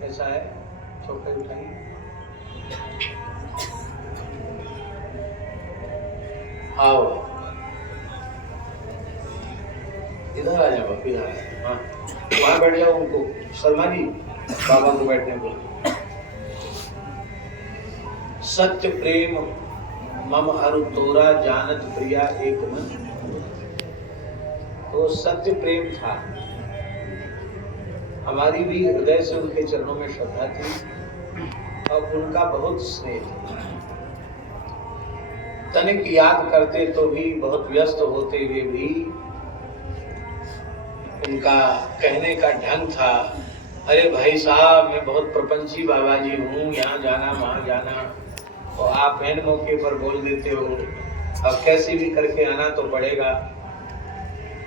कैसा है? चौके उठाइए। आओ इधर आ जाओ, इधर आ जाओ। हाँ वहां बैठ जाओ, उनको शर्मा जी बाबा को बैठने को। सत्य प्रेम मम अरु तोरा जानत प्रिया एक मन। तो सत्य प्रेम था, हमारी भी हृदय से उनके चरणों में श्रद्धा थी और उनका बहुत स्नेह था। तनिक याद करते तो भी, बहुत व्यस्त होते हुए भी उनका कहने का ढंग था, अरे भाई साहब मैं बहुत प्रपंची बाबा जी हूँ, यहाँ जाना वहाँ जाना, और आप एन मौके पर बोल देते हो, अब कैसे भी करके आना तो पड़ेगा।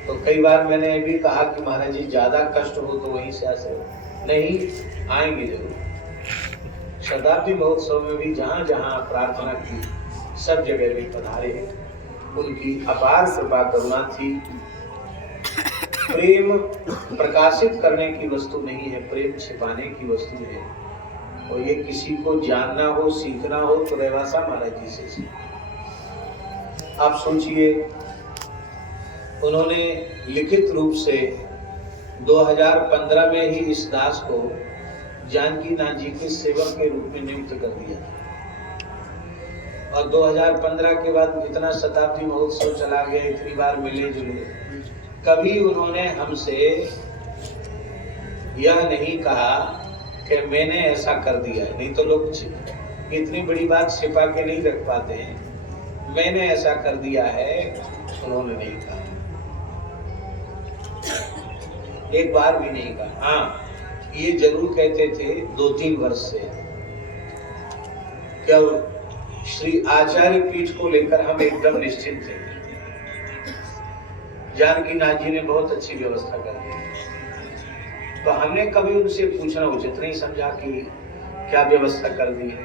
तो कई बार मैंने ये भी कहा कि महाराज जी ज्यादा कष्ट हो तो वहीं से आसे, नहीं आएंगे जरूर। शताब्दी महोत्सव में भी जहाँ जहाँ प्रार्थना की सब जगह भी पधारे। उनकी अपार कृपा करुणा थी। प्रेम प्रकाशित करने की वस्तु नहीं है, प्रेम छिपाने की वस्तु है। और ये किसी को जानना हो, सीखना हो तो रेवासा महाराज जी से सीखो। आप सोचिए, उन्होंने लिखित रूप से 2015 में ही इस दास को जानकी नाथ जी के सेवक के रूप में नियुक्त कर दिया था। और 2015 के बाद इतना शताब्दी महोत्सव चला गया, इतनी बार मिले जुले, कभी उन्होंने हमसे यह नहीं कहा कि मैंने ऐसा कर दिया है। नहीं तो लोग इतनी बड़ी बात छिपा के नहीं रख पाते हैं। मैंने ऐसा कर दिया है, उन्होंने नहीं कहा, एक बार भी नहीं कहा। हाँ ये जरूर कहते थे 2-3 वर्ष से, क्या श्री आचार्य पीठ को लेकर हम एकदम निश्चित थे। जानकी नाथ जी ने बहुत अच्छी व्यवस्था कर दी, तो हमने कभी उनसे पूछना उचित नहीं समझा कि क्या व्यवस्था कर दी है।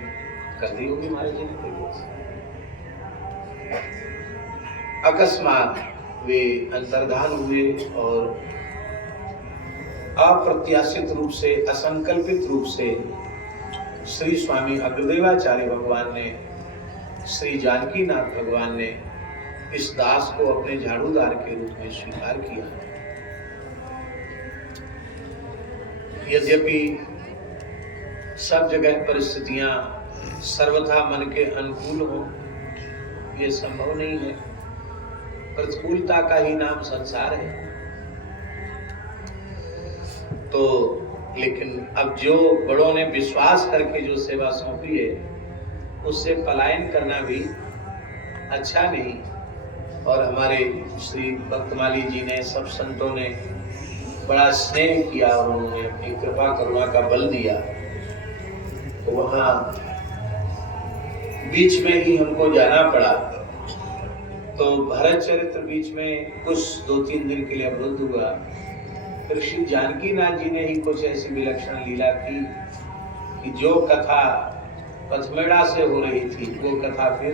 कर दी होगी महाराज जी ने कोई व्यवस्था। अकस्मात वे अंतर्धान हुए और अप्रत्याशित रूप से, असंकल्पित रूप से श्री स्वामी अग्रदेवाचार्य भगवान ने, श्री जानकी नाथ भगवान ने इस दास को अपने झाड़ूदार के रूप में स्वीकार किया। यद्यपि सब जगह परिस्थितियां सर्वथा मन के अनुकूल हो, ये संभव नहीं है। प्रतिकूलता का ही नाम संसार है। तो लेकिन अब जो बड़ों ने विश्वास करके जो सेवा सौंपी है, उससे पलायन करना भी अच्छा नहीं। और हमारे श्री भक्तमाली जी ने, सब संतों ने बड़ा स्नेह किया और उन्होंने अपनी कृपा करुणा का बल दिया। तो वहाँ बीच में ही हमको जाना पड़ा। तो भरत चरित्र बीच में कुछ 2-3 दिन के लिए अवरुद्ध हुआ। फिर श्री जानकी नाथ जी ने ही कुछ ऐसी विलक्षण लीला की कि जो कथा पथमेड़ा से हो रही थी, वो कथा फिर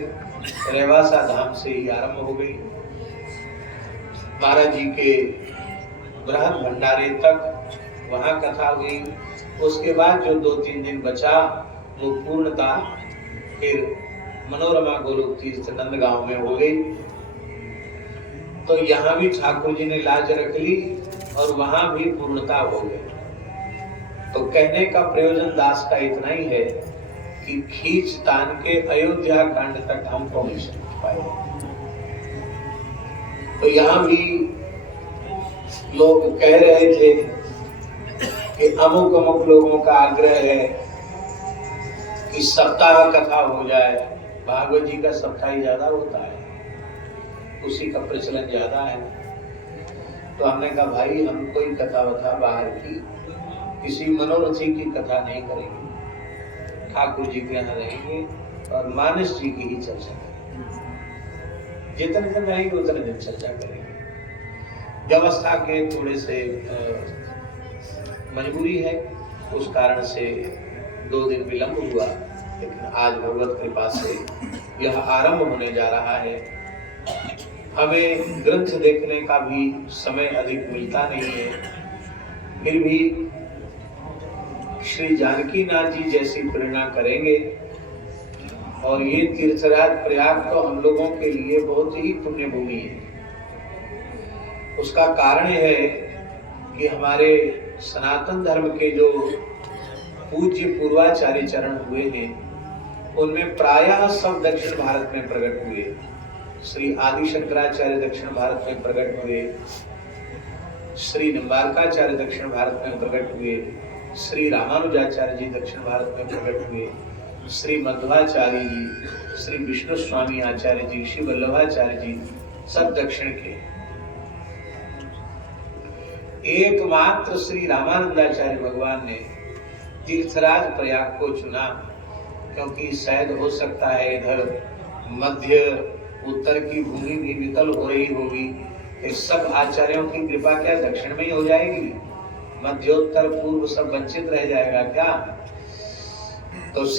रेवासा धाम से ही आरंभ हो गई। महाराज जी के बृहद भंडारे तक वहां कथा हुई। उसके बाद जो 2-3 दिन बचा वो पूर्णता फिर मनोरमा गोलोक तीर्थ नंदगांव में हो गई। तो यहाँ भी ठाकुर जी ने लाज रख ली और वहां भी पूर्णता हो गई। तो कहने का प्रयोजन दास का इतना ही है कि खींच तान के अयोध्या कांड तक हम पहुंच पाए। तो यहाँ भी लोग कह रहे थे कि अमुक अमुक लोगों का आग्रह है कि सप्ताह कथा हो जाए। भागवत जी का सप्ताह ही ज्यादा होता है, उसी का प्रचलन ज्यादा है। तो हमने कहा भाई हम कोई कथा वथा बाहर की, किसी मनोरथी की कथा नहीं करेंगे, ठाकुर जी के यहाँ रहेंगे और मानस जी की ही चर्चा करेंगे। जितने दिन रहेंगे उतने दिन चर्चा करेंगे। व्यवस्था के थोड़े से मजबूरी है, उस कारण से 2 दिन विलंब हुआ, लेकिन आज भगवत कृपा से यह आरंभ होने जा रहा है। हमें ग्रंथ देखने का भी समय अधिक मिलता नहीं है, फिर भी श्री जानकी नाथ जी जैसी प्रेरणा करेंगे। और ये तीर्थराज प्रयाग तो हम लोगों के लिए बहुत ही पुण्य भूमि है। उसका कारण है कि हमारे सनातन धर्म के जो पूज्य पूर्वाचार्य चरण हुए हैं उनमें प्रायः सब दक्षिण भारत में प्रकट हुए। श्री आदि शंकराचार्य दक्षिण भारत में प्रकट हुए, श्री निम्बारकाचार्य दक्षिण भारत में प्रकट हुए, श्री रामानुजाचार्य जी दक्षिण भारत में प्रकट हुए, श्री मध्वाचार्य जी, श्री विष्णु स्वामी आचार्य जी, श्री वल्लभाचार्य जी सब दक्षिण के। एकमात्र श्री रामानंदाचार्य भगवान ने तीर्थराज प्रयाग को चुना, क्योंकि शायद हो सकता है इधर मध्य उत्तर की भूमि भी विकल हो रही होगी। इस सब आचार्यों की कृपा क्या दक्षिण में ही हो जाएगी? मध्योत्तर पूर्व सब वंचित रह जाएगा क्या? तो